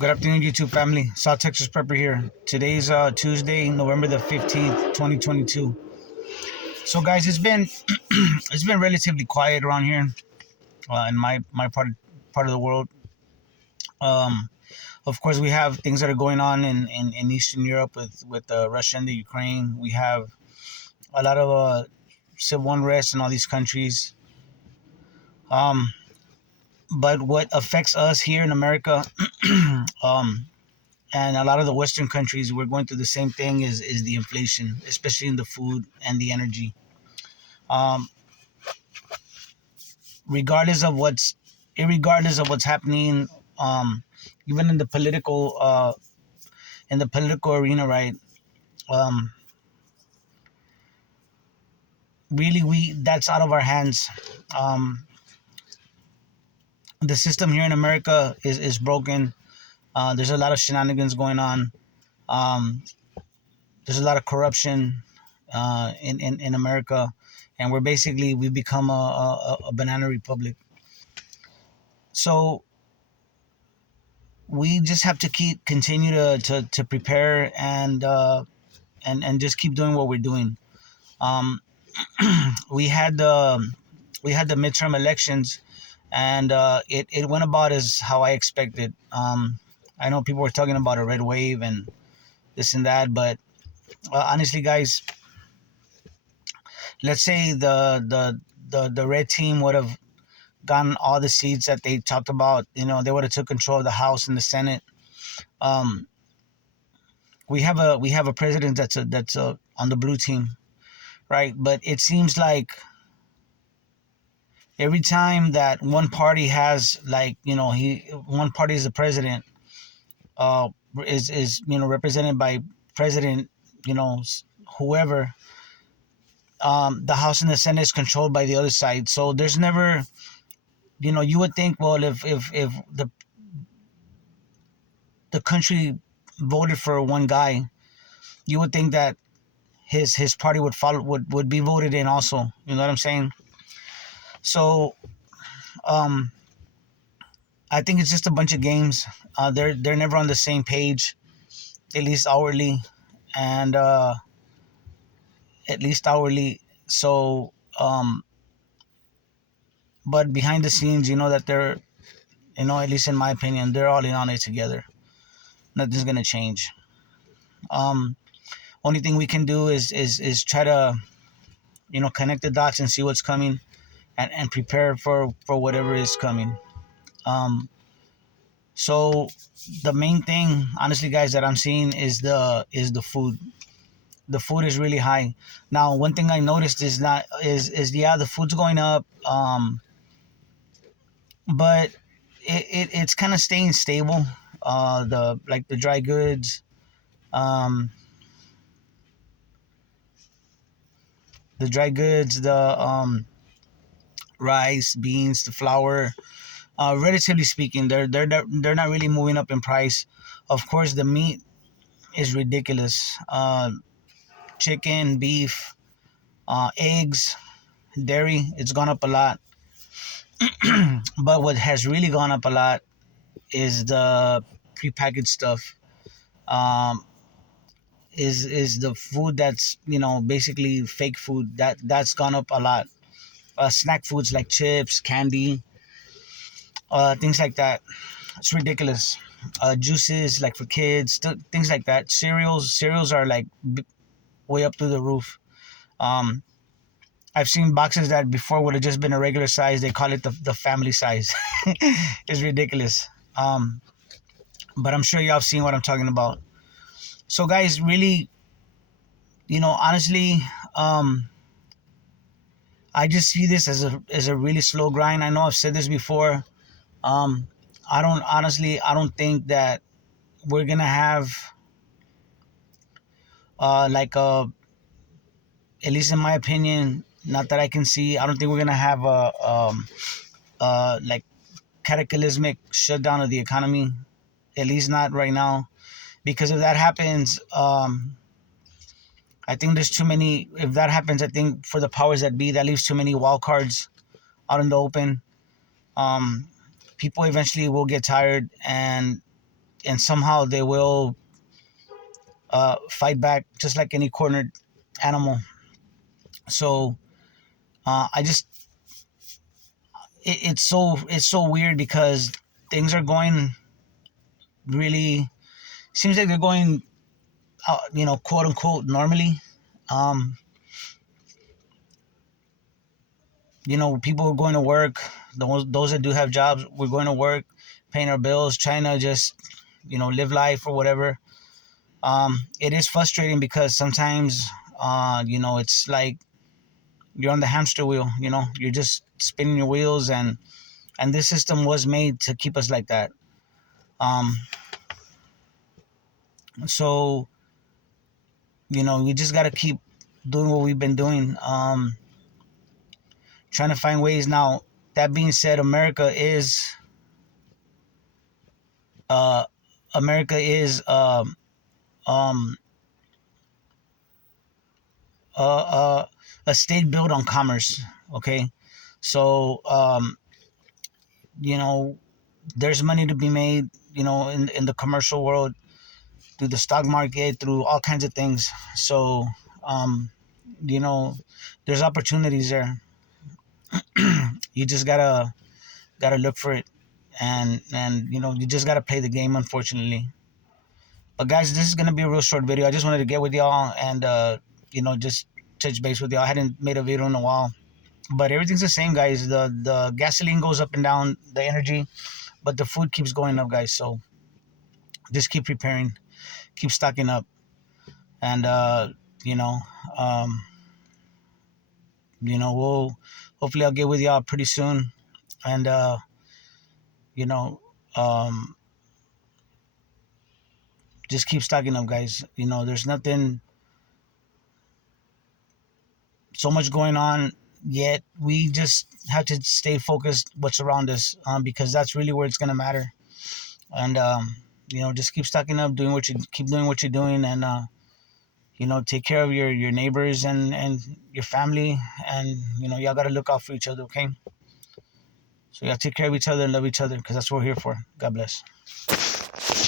Good afternoon, YouTube family. South Texas Prepper here. Today's Tuesday, November the 15th, 2022. So, guys, it's been it's been relatively quiet around here in my part of the world. Um, of course, we have things that are going on in Eastern Europe with Russia and the Ukraine. We have a lot of civil unrest in all these countries. Um, but what affects us here in America, um, and a lot of the Western countries, we're going through the same thing is the inflation, especially in the food and the energy. Um, regardless of what's Irregardless of what's happening, um, even in the political arena, right? Um, really, we that's out of our hands. Um, the system here in America is broken. There's a lot of shenanigans going on. Um, there's a lot of corruption in America, and we've become a banana republic. So we just have to continue to prepare and just keep doing what we're doing. Um, we had the midterm elections, and it went about as how I expected. I know people were talking about a red wave and this and that, but honestly, guys, let's say the red team would have gotten all the seats that they talked about. They would have took control of the House and the Senate. Um, we have a president that's on the blue team, right? But it seems like every time that one party has, like, he one party is the president, uh, is represented by president, you know, whoever. The House and the Senate is controlled by the other side, so there's never, you would think, well, if the country voted for one guy, you would think that his party would follow would be voted in also. You know what I'm saying? So um, I think it's just a bunch of games. They're never on the same page, at least hourly, and at least hourly. So, but behind the scenes, that they're, at least in my opinion, they're all in on it together. Nothing's gonna change. Um, Only thing we can do is try to, connect the dots and see what's coming, and prepare for whatever is coming. Um, so the main thing, honestly, guys, that I'm seeing is the food. The food is really high. Now, one thing I noticed is not is yeah, the food's going up, but it's kind of staying stable. The dry goods, um, the rice, beans, the flour. Relatively speaking, they're not really moving up in price. Of course, the meat is ridiculous. Chicken, beef, eggs, dairy. It's gone up a lot. But what has really gone up a lot is the prepackaged stuff. Um, is the food that's, basically fake food, that's gone up a lot. Snack foods like chips, candy, things like that. It's ridiculous. Juices like for kids, things like that. Cereals are like way up through the roof. Um, I've seen boxes that before would have just been a regular size. They call it the family size. It's ridiculous. But I'm sure y'all have seen what I'm talking about. So, guys, really, honestly, um, I just see this as a really slow grind. I know I've said this before. Um, I don't think that we're gonna have like at least in my opinion, not that I can see. I don't think we're gonna have a like cataclysmic shutdown of the economy. At least not right now, because if that happens, I think there's too many. If that happens, I think for the powers that be, that leaves too many wild cards out in the open. Um, People eventually will get tired, and and somehow they will fight back just like any cornered animal. So I just it's so weird because things are going really, seems like they're going quote unquote normally. um People are going to work. Those that do have jobs, we're going to work, paying our bills, trying to just live life or whatever. It is frustrating because sometimes it's like you're on the hamster wheel. You're just spinning your wheels, and this system was made to keep us like that. um so we just got to keep doing what we've been doing, trying to find ways. Now, that being said, uh America is um a state built on commerce. Okay, so you know there's money to be made, in the commercial world, through the stock market, through all kinds of things. So um you know there's opportunities there. You just gotta look for it, and you just gotta play the game, unfortunately. But guys, this is gonna be a real short video. I just wanted to get with y'all and just touch base with y'all. I hadn't made a video in a while, but everything's the same, guys. The gasoline goes up and down, the energy, but the food keeps going up, guys. So just keep preparing, keep stocking up, and you know um we'll hopefully I'll get with y'all pretty soon, and you know um just keep stocking up, guys. There's nothing, so much going on, yet we just have to stay focused what's around us, because that's really where it's gonna matter. And just keep stocking up, keep doing what you're doing, and take care of your neighbors and your family, and y'all gotta look out for each other, okay? So y'all take care of each other and love each other, because that's what we're here for. God bless.